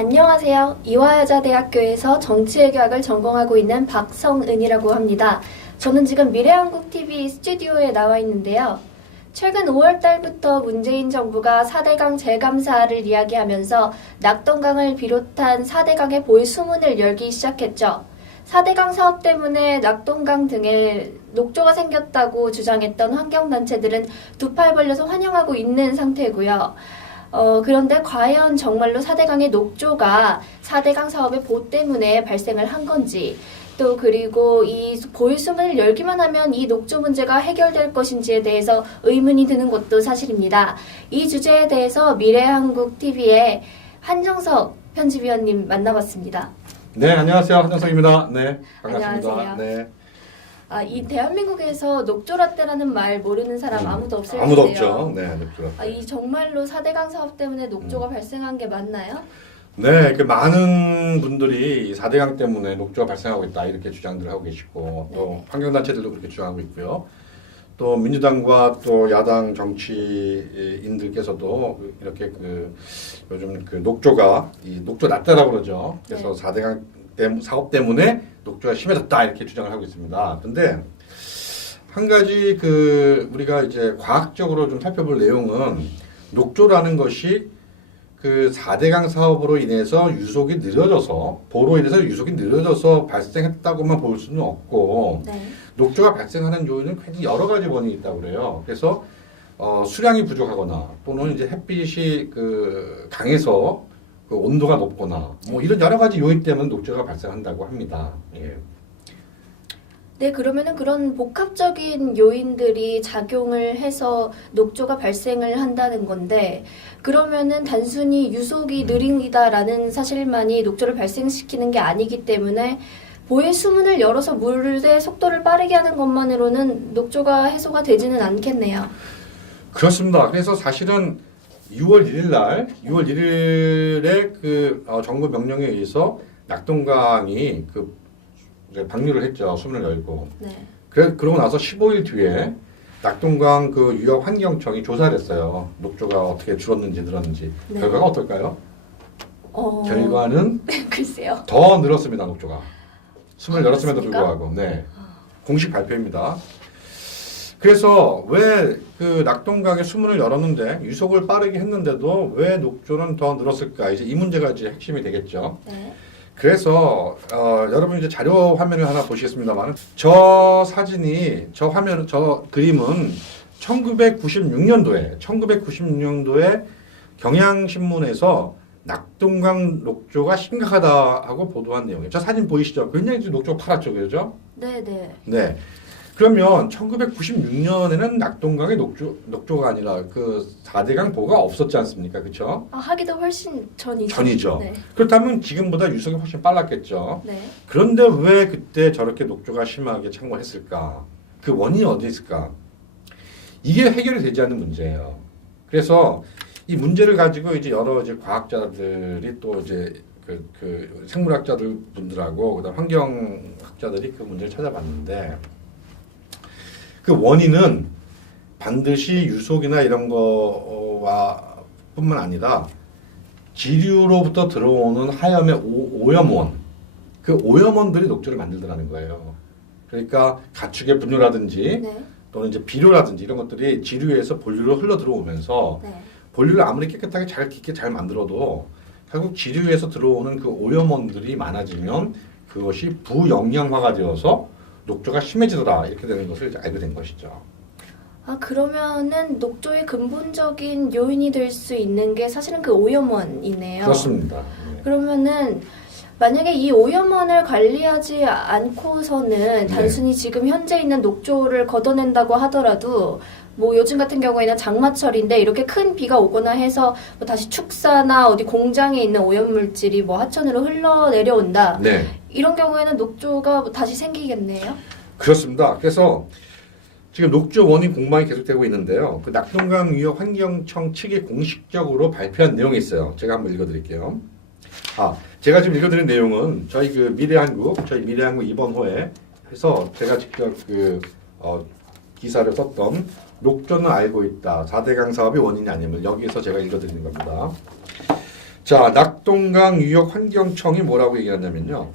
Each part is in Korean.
안녕하세요. 이화여자대학교에서 정치외교학을 전공하고 있는 박성은이라고 합니다. 저는 지금 미래한국TV 스튜디오에 나와 있는데요. 최근 5월 달부터 문재인 정부가 4대강 재감사를 이야기하면서 낙동강을 비롯한 4대강의 보유 수문을 열기 시작했죠. 4대강 사업 때문에 낙동강 등에 녹조가 생겼다고 주장했던 환경단체들은 두 팔 벌려서 환영하고 있는 상태고요. 그런데 과연 정말로 4대강의 녹조가 4대강 사업의 보 때문에 발생을 한 건지, 또 그리고 이 보유 수문을 열기만 하면 이 녹조 문제가 해결될 것인지에 대해서 의문이 드는 것도 사실입니다. 이 주제에 대해서 미래한국TV의 한정석 편집위원님 만나봤습니다. 네, 안녕하세요. 한정석입니다. 네, 반갑습니다. 안녕하세요. 네. 이 대한민국에서 녹조라떼라는 말 모르는 사람 아무도 없을 텐데요. 아무도 없죠. 네, 녹조라떼. 이 정말로 4대강 사업 때문에 녹조가 발생한 게 맞나요? 네, 많은 분들이 4대강 때문에 녹조가 발생하고 있다 이렇게 주장들을 하고 계시고 또 환경단체들도 그렇게 주장하고 있고요. 또 민주당과 또 야당 정치인들께서도 이렇게 요즘 녹조가 녹조 났다라고 그러죠. 그래서 4대강 사업 때문에 녹조가 심해졌다 이렇게 주장을 하고 있습니다. 그런데 한 가지 우리가 이제 과학적으로 좀 살펴볼 내용은 녹조라는 것이 4대강 사업으로 인해서 유속이 늘어져서 보로 인해서 유속이 늘어져서 발생했다고만 볼 수는 없고 녹조가 발생하는 요인은 굉장히 여러 가지 원인이 있다고 그래요. 그래서 수량이 부족하거나 또는 이제 햇빛이 강해서 온도가 높거나 뭐 이런 여러 가지 요인 때문에 녹조가 발생한다고 합니다. 예. 네, 그러면은 그런 복합적인 요인들이 작용을 해서 녹조가 발생을 한다는 건데, 그러면은 단순히 유속이 느리다라는 사실만이 녹조를 발생시키는 게 아니기 때문에 보의 수문을 열어서 물의 속도를 빠르게 하는 것만으로는 녹조가 해소가 되지는 않겠네요. 그렇습니다. 그래서 사실은 6월 1일에 정부 명령에 의해서 낙동강이 방류를 했죠. 수문을 열고. 그러고 나서 15일 뒤에 낙동강 유역환경청이 조사를 했어요. 녹조가 어떻게 줄었는지 늘었는지. 결과가 어떨까요? 결과는 글쎄요. 더 늘었습니다. 녹조가. 수문을 열었음에도 그렇습니까? 불구하고. 네. 공식 발표입니다. 그래서 왜 낙동강에 수문을 열었는데 유속을 빠르게 했는데도 왜 녹조는 더 늘었을까? 이제 이 문제가 이제 핵심이 되겠죠. 그래서 여러분 이제 자료 화면을 하나 보시겠습니다만 저 그림은 1996년도에 경향신문에서 낙동강 녹조가 심각하다고 보도한 내용이에요. 저 사진 보이시죠? 굉장히 녹조가 파랗죠, 그죠? 네. 네. 그러면 1996년에는 낙동강에 녹조가 아니라 4대강 보가 없었지 않습니까? 그렇죠? 하기도 훨씬 전이죠. 전이죠. 네. 그렇다면 지금보다 유속이 훨씬 빨랐겠죠. 네. 그런데 왜 그때 저렇게 녹조가 심하게 창궐했을까? 그 원인이 어디 있을까? 이게 해결이 되지 않는 문제예요. 그래서 이 문제를 가지고 이제 여러 과학자들이 또 이제 생물학자들 분들하고 그다음 환경학자들이 그 문제를 찾아봤는데 그 원인은 반드시 유속이나 이런 거와 뿐만 아니라 지류로부터 들어오는 하염의 오염원, 그 오염원들이 녹조를 만들더라는 거예요. 그러니까 가축의 분뇨라든지 또는 이제 비료라든지 이런 것들이 지류에서 본류로 흘러 들어오면서 본류를 아무리 깨끗하게 깊게 잘 만들어도 결국 지류에서 들어오는 그 오염원들이 많아지면 그것이 부영양화가 되어서 녹조가 심해지더라 이렇게 되는 것을 이제 알게 된 것이죠. 그러면은 녹조의 근본적인 요인이 될 수 있는 게 사실은 그 오염원이네요. 그렇습니다. 그러면은 만약에 이 오염원을 관리하지 않고서는 단순히 지금 현재 있는 녹조를 걷어낸다고 하더라도 뭐 요즘 같은 경우에는 장마철인데 이렇게 큰 비가 오거나 해서 뭐 다시 축사나 어디 공장에 있는 오염물질이 뭐 하천으로 흘러내려온다. 이런 경우에는 녹조가 다시 생기겠네요. 그렇습니다. 그래서 지금 녹조 원인 공방이 계속되고 있는데요. 낙동강 유역 환경청 측이 공식적으로 발표한 내용이 있어요. 제가 한번 읽어드릴게요. 제가 지금 읽어드린 내용은 저희 미래한국 이번 호에 해서 제가 직접 기사를 썼던 녹조는 알고 있다. 4대강 사업이 원인이 아니면 여기에서 제가 읽어드리는 겁니다. 자, 낙동강유역환경청이 뭐라고 얘기하냐면요.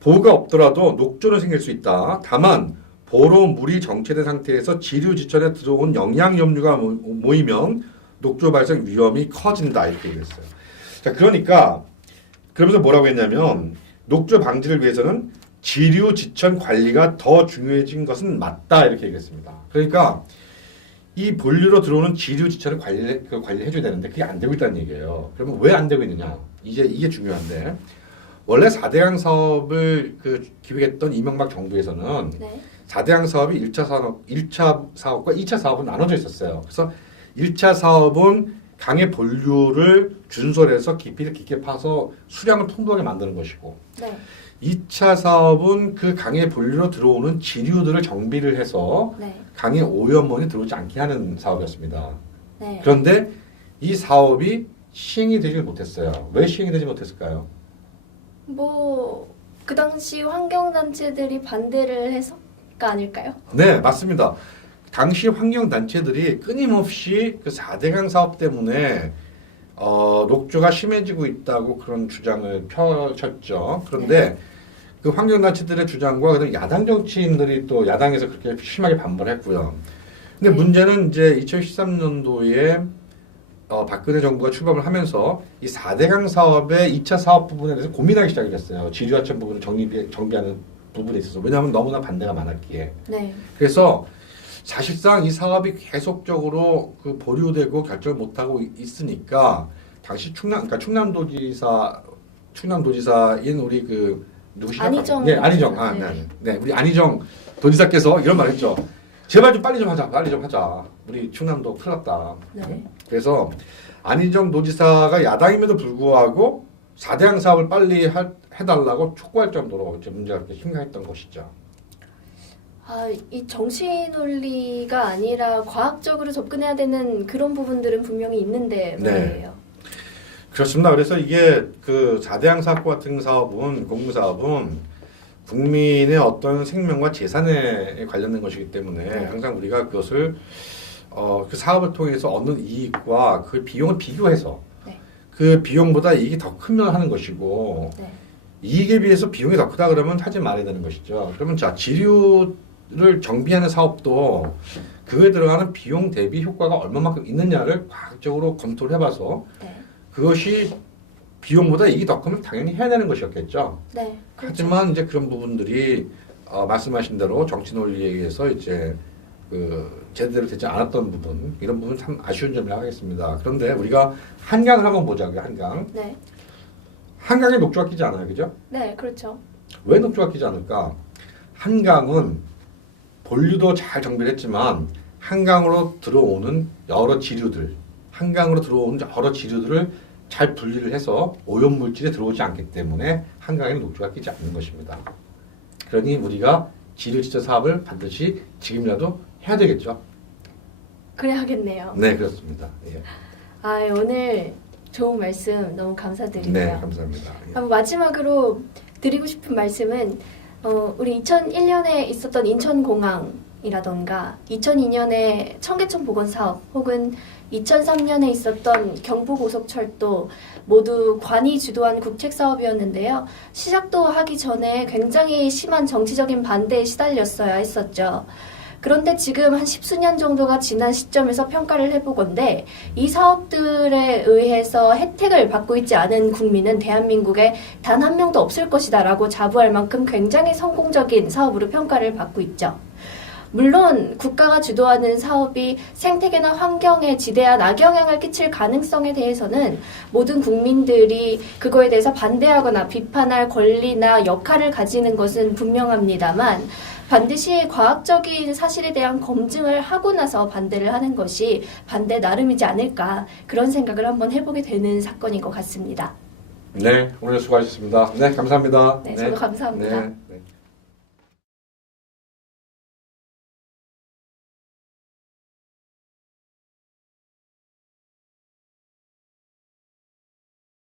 보호가 없더라도 녹조는 생길 수 있다. 다만 보로 물이 정체된 상태에서 지류지천에 들어온 영양염류가 모이면 녹조 발생 위험이 커진다 이렇게 얘기했어요. 자, 그러니까 그러면서 뭐라고 했냐면 녹조 방지를 위해서는 지류지천 관리가 더 중요해진 것은 맞다 이렇게 얘기했습니다. 그러니까 이 본류로 들어오는 지류지천을 관리해줘야 되는데 그게 안 되고 있다는 얘기예요. 그러면 왜 안 되고 있느냐? 이게 중요한데 원래 4대강 사업을 기획했던 이명박 정부에서는 네. 4대강 사업이 1차 사업과 2차 사업은 나눠져 있었어요. 그래서 1차 사업은 강의 본류를 준설해서 깊이를 깊게 파서 수량을 풍부하게 만드는 것이고 네. 2차 사업은 그 강의 본류로 들어오는 지류들을 정비를 해서 네. 강의 오염원이 들어오지 않게 하는 사업이었습니다. 네. 그런데 이 사업이 시행이 되지 못했어요. 왜 시행이 되지 못했을까요? 뭐 그 당시 환경단체들이 반대를 해서가 아닐까요? 네, 맞습니다. 당시 환경단체들이 끊임없이 그 4대강 사업 때문에 녹조가 심해지고 있다고 그런 주장을 펼쳤죠. 그런데 그 환경단체들의 주장과 그다음에 야당 정치인들이 또 야당에서 그렇게 심하게 반발했고요. 근데 문제는 이제 2013년도에 박근혜 정부가 출범을 하면서 이 4대강 사업의 2차 사업 부분에 대해서 고민하기 시작했어요. 지류하천 부분을 정비하는 부분에 있어서. 왜냐하면 너무나 반대가 많았기에. 네. 그래서 사실상 이 사업이 계속적으로 보류되고 결정을 못하고 있으니까 당시 충남도지사인 우리 누구시죠? 안희정. 네, 안희정. 네, 우리 안희정 도지사께서 이런 말 했죠. 제발 좀 빨리 좀 하자. 우리 충남도 큰일 났다. 네. 그래서 안희정 도지사가 야당임에도 불구하고 4대강 사업을 빨리 해달라고 촉구할 정도로 이제 문제가 그렇게 심각했던 것이죠. 이 정치 논리가 아니라 과학적으로 접근해야 되는 그런 부분들은 분명히 있는데 말이에요. 네. 그렇습니다. 그래서 이게 4대강 사업 같은 사업은 공무사업은 국민의 어떤 생명과 재산에 관련된 것이기 때문에 항상 우리가 그것을 그 사업을 통해서 얻는 이익과 그 비용을 비교해서 그 비용보다 이익이 더 크면 하는 것이고 이익에 비해서 비용이 더 크다 그러면 하지 말아야 되는 것이죠. 그러면 자, 지류를 정비하는 사업도 그거에 들어가는 비용 대비 효과가 얼마만큼 있느냐를 과학적으로 검토를 해봐서 그것이 비용보다 이익이 더 크면 당연히 해야 되는 것이었겠죠. 네. 그렇죠. 하지만 이제 그런 부분들이 말씀하신 대로 정치 논리에 의해서 이제 제대로 되지 않았던 부분, 이런 부분 참 아쉬운 점이라고 하겠습니다. 그런데 우리가 한강을 한번 보자고요. 한강. 네. 한강에 녹조가 끼지 않아요, 그죠? 네, 그렇죠. 왜 녹조가 끼지 않을까? 한강은 본류도 잘 정비를 했지만 한강으로 들어오는 여러 지류들을 잘 분리를 해서 오염물질이 들어오지 않기 때문에 한강에는 녹조가 끼지 않는 것입니다. 그러니 우리가 지류지천 사업을 반드시 지금이라도 해야 되겠죠. 그래야겠네요. 네, 그렇습니다. 예. 오늘 좋은 말씀 너무 감사드리고요. 네, 감사합니다. 예. 마지막으로 드리고 싶은 말씀은 우리 2001년에 있었던 인천공항이라던가 2002년에 청계천 보건사업 혹은 2003년에 있었던 경부고속철도 모두 관이 주도한 국책사업이었는데요. 시작도 하기 전에 굉장히 심한 정치적인 반대에 시달렸어야 했었죠. 그런데 지금 한 10수년 정도가 지난 시점에서 평가를 해보건대 이 사업들에 의해서 혜택을 받고 있지 않은 국민은 대한민국에 단 한 명도 없을 것이다 라고 자부할 만큼 굉장히 성공적인 사업으로 평가를 받고 있죠. 물론 국가가 주도하는 사업이 생태계나 환경에 지대한 악영향을 끼칠 가능성에 대해서는 모든 국민들이 그거에 대해서 반대하거나 비판할 권리나 역할을 가지는 것은 분명합니다만 반드시 과학적인 사실에 대한 검증을 하고 나서 반대를 하는 것이 반대 나름이지 않을까 그런 생각을 한번 해보게 되는 사건인 것 같습니다. 네, 오늘 수고하셨습니다. 네, 감사합니다. 네, 저도 감사합니다. 네.